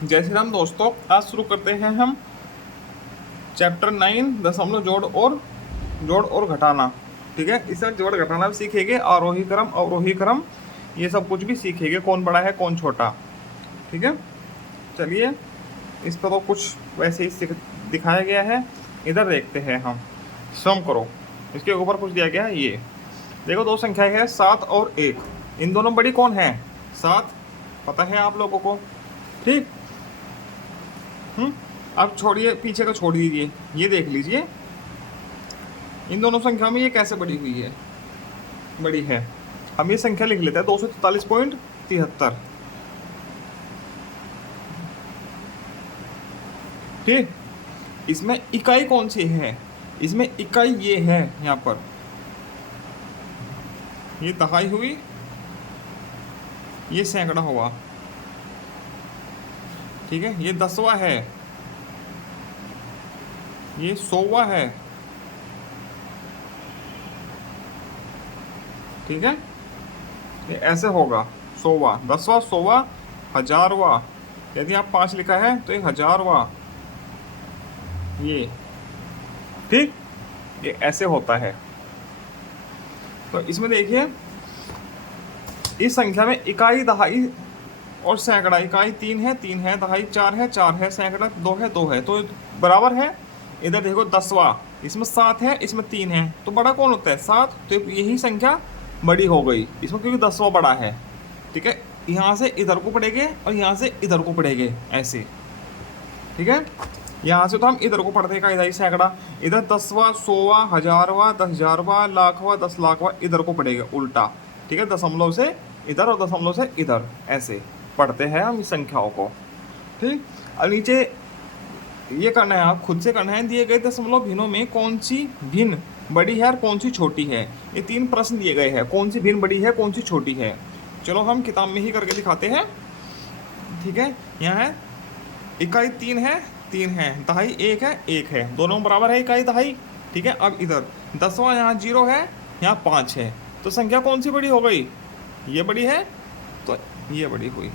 जय श्री राम दोस्तों, आज शुरू करते हैं हम चैप्टर 9 दशमलव जोड़ और घटाना। ठीक है, इसमें जोड़ घटाना भी सीखेंगे, आरोही क्रम अवरोही क्रम ये सब कुछ भी सीखेंगे, कौन बड़ा है कौन छोटा। ठीक है, चलिए इस पर तो कुछ वैसे ही दिखाया गया है। इधर देखते हैं हम, सम करो। इसके ऊपर कुछ दिया गया है, ये देखो दो संख्याएं है 7 और 1। इन दोनों बड़ी कौन है? 7 पता है आप लोगों को। ठीक, अब छोड़िए, पीछे का छोड़ दीजिए, ये देख लीजिए इन दोनों संख्याओं में ये कैसे बड़ी हुई है, बड़ी है। हम ये संख्या लिख लेते हैं 243.73। ठीक, इसमें इकाई कौन सी है? इसमें इकाई ये है, यहाँ पर ये दहाई हुई, ये सैकड़ा हुआ। ठीक है, ये 10वां है, ये 100वां है। ठीक है, ये ऐसे होगा 100वां, 10वां, 100वां, 1000वां। यदि आप 5 लिखा है तो ये 1000वां, ये। ठीक, ये ऐसे होता है। तो इसमें देखिए इस संख्या में इकाई, दहाई और सैकड़ा। इकाई 3 है, दहाई 4 है, सैकड़ा 2 है, तो बराबर है। इधर देखो 10वां, इसमें 7 है, इसमें 3 है, तो बड़ा कौन होता है? 7। तो यही संख्या बड़ी हो गई इसमें, क्योंकि 10वां बड़ा है। ठीक है, यहाँ से इधर को पढ़ेंगे और यहाँ से इधर को पढ़ेंगे, ऐसे। ठीक है, यहाँ से तो हम इधर को पढ़ते हैं, इधर सैकड़ा, इधर 10वां, 100वां, 1000वां, 10,000वां, लाखवां, 10,00,000वां, इधर को पढ़ेगा उल्टा। ठीक है, दशमलव से इधर और दशमलव से इधर, ऐसे पढ़ते हैं हम इस संख्याओं को। ठीक, अब नीचे ये करना है, आप खुद से करना है। दिए गए दशमलव भिन्नों में कौन सी भिन्न बड़ी है और कौन सी छोटी है? ये 3 प्रश्न दिए गए हैं, कौन सी भिन्न बड़ी है, कौन सी छोटी है। चलो हम किताब में ही करके दिखाते हैं। ठीक है, यहाँ है इकाई 3 है, दहाई 1 है, दोनों बराबर है, इकाई दहाई। ठीक है, अब इधर 10वां, यहाँ 0 है, यहाँ 5 है, तो संख्या कौन सी बड़ी हो गई? ये बड़ी है, तो ये बड़ी हुई।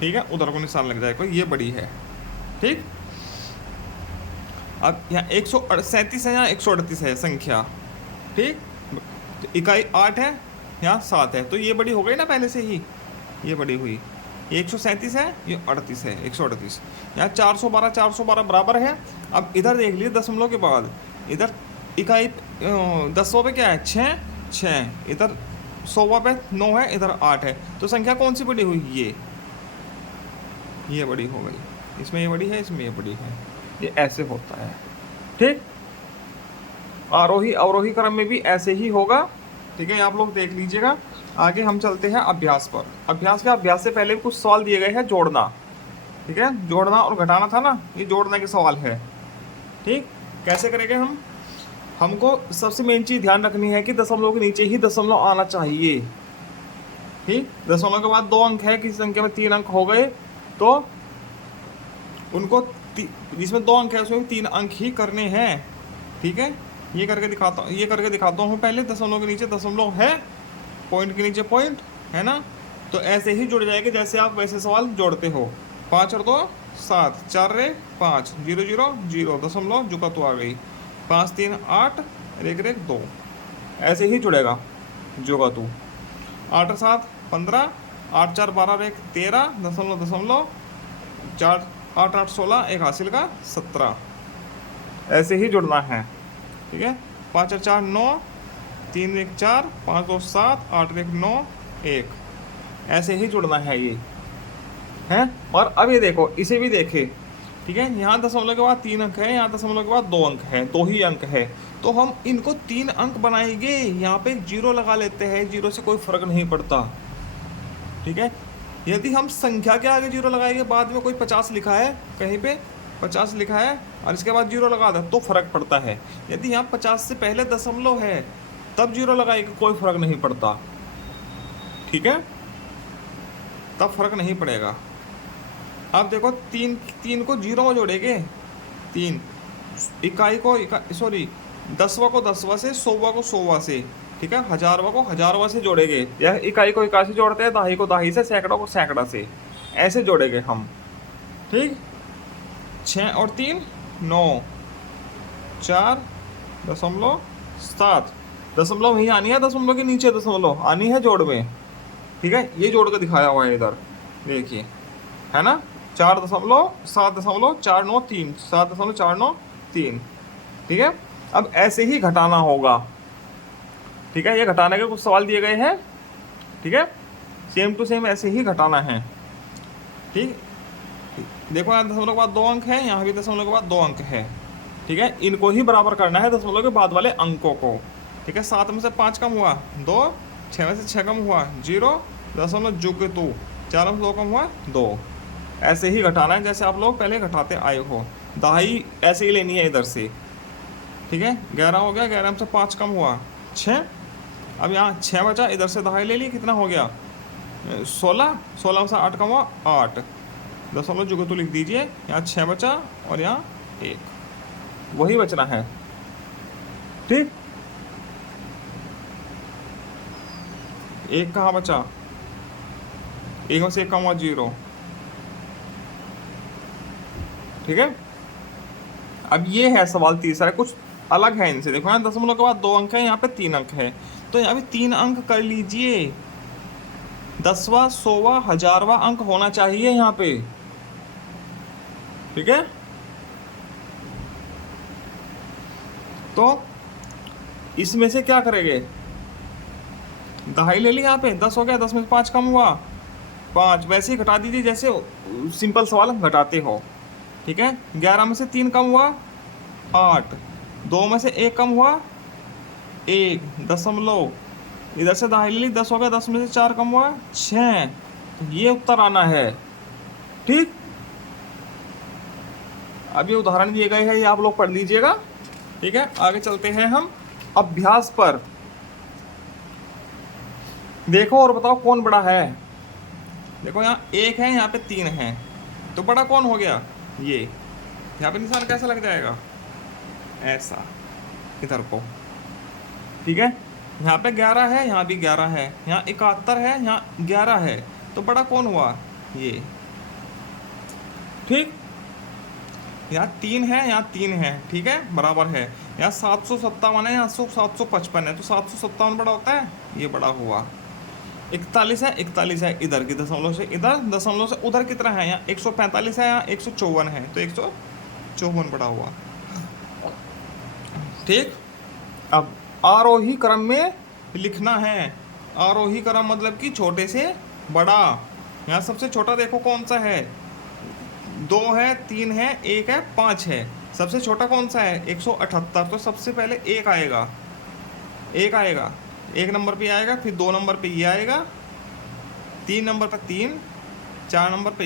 ठीक है, उधर को निशान लग जाएगा, ये बड़ी है। ठीक, अब यहाँ 137 है, यहाँ 138 है संख्या। ठीक, तो इकाई 8 है, यहाँ 7 है, तो ये बड़ी हो गई ना पहले से ही, ये बड़ी हुई। ये 137 है, ये 38 है, 138। यहाँ 412 बराबर है। अब इधर देख लीजिए दशमलव के बाद, इधर इकाई 10वां पे क्या है? 6, इधर 100वां पे 9 है, इधर 8 है, तो संख्या कौन सी बड़ी हुई? ये बड़ी हो गई। इसमें ये बड़ी है, इसमें ये बड़ी है, ये ऐसे होता है। ठीक, आरोही अवरोही क्रम में भी ऐसे ही होगा। ठीक है, आप लोग देख लीजिएगा। आगे हम चलते हैं अभ्यास पर। अभ्यास से पहले भी कुछ सवाल दिए गए हैं, जोड़ना। ठीक है, जोड़ना और घटाना था ना, ये जोड़ने के सवाल है। ठीक, कैसे करेंगे हम? हमको सबसे मेन चीज़ ध्यान रखनी है कि दशमलव के नीचे ही दशमलव आना चाहिए। ठीक, दशमलव के बाद 2 अंक है, किसी संख्या में 3 अंक हो गए तो उनको जिसमें 2 अंक है उसमें 3 अंक ही करने हैं। ठीक है, ये करके दिखाता हूँ पहले। दशमलव के नीचे दशमलव है, पॉइंट के नीचे पॉइंट है ना, तो ऐसे ही जुड़ जाएगा जैसे आप वैसे सवाल जोड़ते हो। 5 और 2 7, 4 रे 5, 0 0 0, दशमलव जुका तो आ गई। 5 3 8, 1 1 2, ऐसे ही जुड़ेगा जुगा तू। 8 7 15, 8 4 12, 1 13, दशमलव दशमलव 4 8 8 16, 1 हासिल का 17, ऐसे ही जुड़ना है। ठीक है, 5 4 4 9, 3 1 4, 5 2 7, 8 1 9 1, ऐसे ही जुड़ना है ये है। और अब ये देखो, इसे भी देखे। ठीक है, यहाँ दशमलव के बाद 3 अंक है, यहाँ दशमलव के बाद 2 अंक है, 2 ही अंक है, तो हम इनको 3 अंक बनाएंगे। यहाँ पे 0 लगा लेते हैं, 0 से कोई फर्क नहीं पड़ता। ठीक है, यदि हम संख्या के आगे 0 लगाएंगे, बाद में कोई 50 लिखा है, कहीं पे 50 लिखा है और इसके बाद 0 लगा दे तो फर्क पड़ता है। यदि यहाँ 50 से पहले दशमलव है तब 0 लगाएंगे, कोई फर्क नहीं पड़ता। ठीक है, तब फर्क नहीं पड़ेगा। अब देखो 3 को 0 में जोड़ेंगे, 3 इकाई को सॉरी 10वां को 10वां से, 100वां को 100वां से। ठीक है, 1000वां को 1000वां से जोड़ेंगे, या इकाई को इकाई से जोड़ते हैं, दहाई को दहाई से, सैकड़ा को सैकड़ा से, ऐसे जोड़ेंगे हम। ठीक, 6 और 3 9, 4.7, दशमलव ही आनी है, दशमलव के नीचे दशमलव आनी है जोड़ में। ठीक है, ये जोड़ के दिखाया हुआ है इधर, देखिए, है ना, 4.7.493, 7.493। ठीक है, अब ऐसे ही घटाना होगा। ठीक है, ये घटाने के कुछ सवाल दिए गए हैं। ठीक है, सेम टू सेम ऐसे ही घटाना है। ठीक, देखो यहाँ दशमलव के बाद 2 अंक है, यहाँ भी दशमलव के बाद 2 अंक है। ठीक है, इनको ही बराबर करना है दशमलव के बाद वाले अंकों को। ठीक है, 7 में से 5 कम हुआ 2, 6 में से 6 कम हुआ 0, दशमलव जो के 2, 4 में से 2 कम हुआ 2। ऐसे ही घटाना है जैसे आप लोग पहले घटाते आए हो। दहाई ऐसे ही लेनी है इधर से। ठीक है, 11 हो गया, 11 में से 5 कम हुआ 6। अब यहाँ 6 बचा, इधर से दहाई ले ली, कितना हो गया 16, 16 में से 8 कम हुआ 8, दशमलव जो तो लिख दीजिए। यहाँ 6 बचा और यहाँ 1, वही बचना है। ठीक, 1 कहाँ बचा, 1 में से 1 कम हुआ 0। ठीक है, अब ये है सवाल तीसरा, कुछ अलग है इनसे। देखो यहाँ दशमलव के बाद 2 अंक है, यहाँ पे 3 अंक है, तो यहाँ भी 3 अंक कर लीजिए। 10वां 100वां 1000वां अंक होना चाहिए यहाँ पे। ठीक है, तो इसमें से क्या करेंगे, दहाई ले ली, यहाँ पे 10 हो गया, 10 में से 5 कम हुआ 5, वैसे ही घटा दीजिए जैसे सिंपल सवाल घटाते हो। ठीक है, 11 में से 3 कम हुआ 8, 2 में से 1 कम हुआ 1, दशमलव, इधर से दहाई ले ली, 10 हो गया, 10 में से 4 कम हुआ 6, तो ये उत्तर आना है। ठीक, अब ये उदाहरण दिए गए हैं, ये आप लोग पढ़ लीजिएगा। ठीक है, आगे चलते हैं हम अभ्यास पर। देखो और बताओ कौन बड़ा है। देखो यहाँ 1 है, यहाँ पे 3 है, तो बड़ा कौन हो गया, ये। यहाँ पे निशान कैसा लग जाएगा, ऐसा, इधर को। ठीक है, यहाँ पे 11 है, यहाँ भी 11 है, यहाँ 71 है, यहाँ 11 है, तो बड़ा कौन हुआ, ये। ठीक, यहाँ 3 है, यहाँ 3 है, ठीक है, बराबर है। यहाँ 757 है, यहाँ 755 है, तो 757 बड़ा होता है, ये बड़ा हुआ। 41 है, 41 है, इधर की दशमलव से इधर, दशमलव से उधर कितना है, यहाँ 145 है, यहाँ 154 है, तो 154 बड़ा हुआ। ठीक, अब आरोही क्रम में लिखना है। आरोही क्रम मतलब कि छोटे से बड़ा। यहाँ सबसे छोटा देखो कौन सा है, 2 है, 3 है, 1 है, 5 है, सबसे छोटा कौन सा है 178, तो सबसे पहले 1 आएगा, 1 आएगा, 1 नंबर पे आएगा, फिर 2 नंबर पे ये आएगा, 3 नंबर पे 3, 4 नंबर पे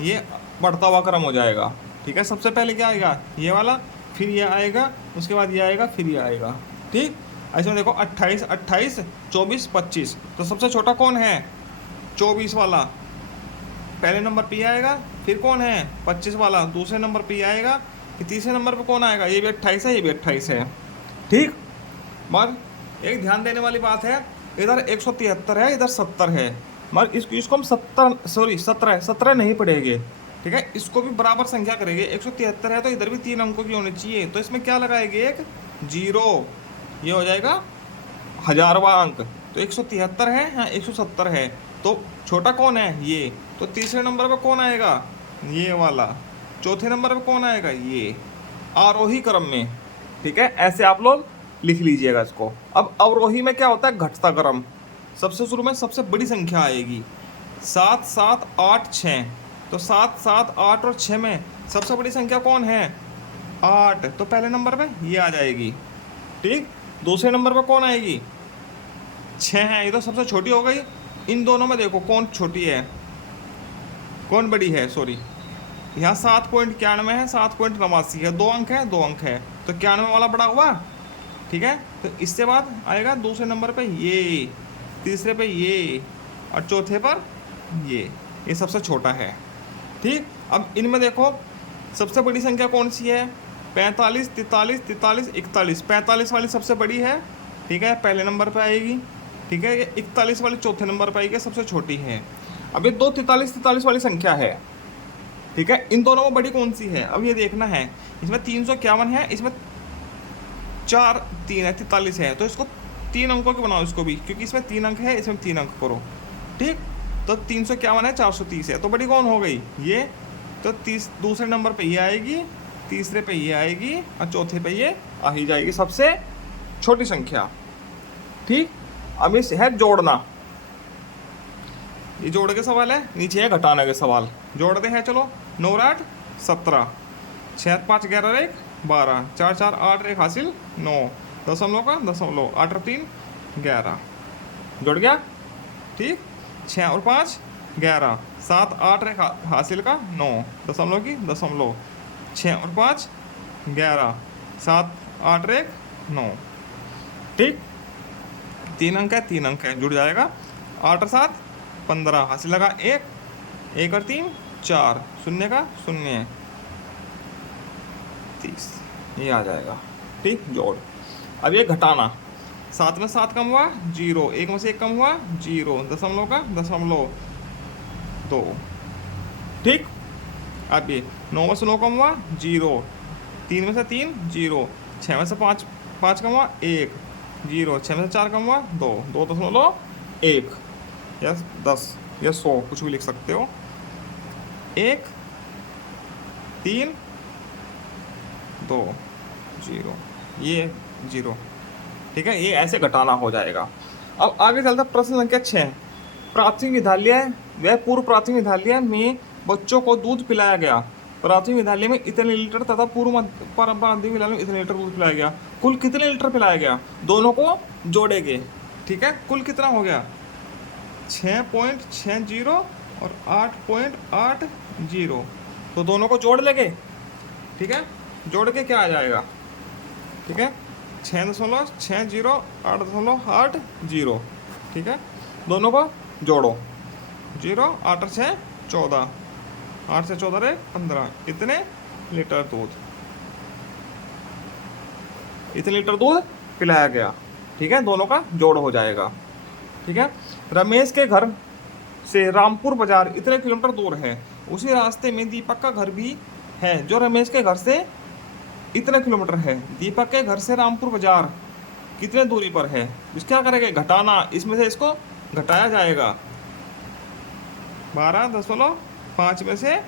ये बढ़ता हुआ क्रम हो जाएगा। ठीक है, सबसे पहले क्या आएगा, ये वाला, फिर ये आएगा, उसके बाद ये आएगा, फिर ये आएगा। ठीक, ऐसे में देखो 28, 28, 24, 25, तो सबसे छोटा कौन है 24 वाला, पहले नंबर पे आएगा, फिर कौन है 25 वाला, दूसरे नंबर पे आएगा, फिर तीसरे नंबर पे कौन आएगा, ये भी 28 है, ये भी 28 है। ठीक, मगर एक ध्यान देने वाली बात है, इधर 173 है, इधर 70 है, मगर इसको हम 17 नहीं पढ़ेंगे। ठीक है, इसको भी बराबर संख्या करेंगे। 173 है तो इधर भी 3 अंकों की होनी चाहिए, तो इसमें क्या लगाएंगे, एक 0, ये हो जाएगा 1000वां अंक। तो 173 है, यहाँ 170 है, तो छोटा कौन है, ये, तो तीसरे नंबर पे कौन आएगा, ये वाला, चौथे नंबर पे कौन आएगा, ये, आरोही क्रम में। ठीक है, ऐसे आप लोग लिख लीजिएगा इसको। अब अवरोही में क्या होता है, घटता क्रम। सबसे शुरू में सबसे बड़ी संख्या आएगी, 7, 7, 8, 6, तो 7, 7, 8 और 6 में सबसे बड़ी संख्या कौन है, 8, तो पहले नंबर पे ये आ जाएगी। ठीक, दूसरे नंबर पे कौन आएगी, 6 है, ये तो सबसे छोटी हो गई। इन दोनों में देखो कौन छोटी है, कौन बड़ी है, सॉरी, यहाँ 7.91 है, 7.89 है, 2 अंक है, 2 अंक है, तो 91 वाला बड़ा हुआ। ठीक है, तो इससे बाद आएगा दूसरे नंबर पे ये, तीसरे पे ये, और चौथे पर ये सबसे छोटा है। ठीक, अब इनमें देखो सबसे बड़ी संख्या कौन सी है, 45, 43, 43, 41, 45 वाली सबसे बड़ी है। ठीक है, पहले नंबर पे आएगी। ठीक है, ये 41 वाली चौथे नंबर पे आएगी, सबसे छोटी है। अब ये 2 43 वाली संख्या है, ठीक है, इन दोनों में बड़ी कौन सी है अब ये देखना है। इसमें 351 है, इसमें 4 3 है, 43 है, तो इसको 3 अंकों के बनाओ इसको भी, क्योंकि इसमें 3 अंक है, इसमें 3 अंक करो। ठीक, तो 351 है, 430 है, तो बड़ी कौन हो गई ये, तो 30 दूसरे नंबर पे ये आएगी, तीसरे पे ये आएगी और चौथे पे ये आ ही जाएगी सबसे छोटी संख्या। ठीक, अब इस है जोड़ना, ये जोड़ के सवाल है, नीचे है घटाने के सवाल। जोड़ते हैं चलो, 9 और 8 17, 6 और 5 11 और 1 12, 4 4 8 1 हासिल 9, दशमलव का दशमलव, 8 और 3 11, जुड़ गया। ठीक, 6 और 5 11, 7 8 1 हासिल का 9, दशमलव की दशमलव, 6 और 5 11, 7 8 1 9। ठीक, 3 अंक है, 3 अंक है, जुड़ जाएगा। 8 और 7 15, हासिल लगा 1, 1 और 3 4, शून्य का शून्य, 30, ये आ जाएगा। ठीक, जोड़। अब ये घटाना, 7 में 7 कम हुआ 0, 1 में से 1 कम हुआ 0, दशमलव का दशमलव 2। ठीक, अब ये 9 में से 9 कम हुआ 0, 3 में से 3 0, 6 में से 5 कम हुआ 1 0, 6 में से 4 कम हुआ 2, 2.1 या 10 या 100 कुछ भी लिख सकते हो। 1 3 2 0, ये 0। ठीक है, ये ऐसे घटाना हो जाएगा। अब आगे चलता प्रश्न संख्या 6। प्राथमिक विद्यालय व पूर्व प्राथमिक विद्यालय में बच्चों को दूध पिलाया गया। प्राथमिक विद्यालय में इतने लीटर तथा पूर्व प्राथमिक विद्यालय में इतने लीटर दूध पिलाया गया। कुल कितने लीटर पिलाया गया, दोनों को जोड़ेंगे। ठीक है, कुल कितना हो गया 6.60 और 8.80, तो दोनों को जोड़ लेंगे। ठीक है, जोड़ के क्या आ जाएगा, ठीक है 6.60 8.80। ठीक है, दोनों को जोड़ो, 0 8 और 6 14, 8 से 14 रे 15, इतने लीटर दूध, इतने लीटर दूध पिलाया गया। ठीक है, दोनों का जोड़ हो जाएगा। ठीक है, रमेश के घर से रामपुर बाजार इतने किलोमीटर दूर है। उसी रास्ते में दीपक का घर भी है जो रमेश के घर से इतने किलोमीटर है। दीपक के घर से रामपुर बाजार कितने दूरी पर है, इसको क्या करेंगे घटाना, इसमें से इसको घटाया जाएगा। 12.5 में से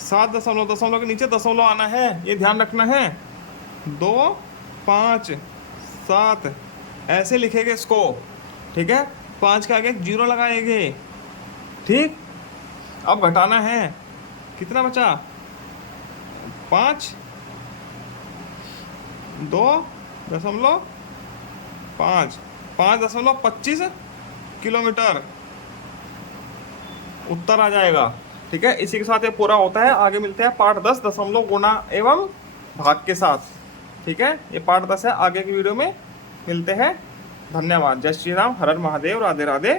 7 दशमलव के नीचे दशमलव आना है, ये ध्यान रखना है। 2 5 7 ऐसे लिखेंगे इसको। ठीक है, 5 के आगे 0 लगाएंगे। ठीक, अब घटाना है, कितना बचा 5 2.5 5.25 किलोमीटर उत्तर आ जाएगा। ठीक है, इसी के साथ ये पूरा होता है। आगे मिलते हैं पार्ट 10 दशमलव गुणा एवं भाग के साथ। ठीक है, ये पार्ट 10 है, आगे की वीडियो में मिलते हैं। धन्यवाद। जय श्री राम, हर हर महादेव, राधे राधे।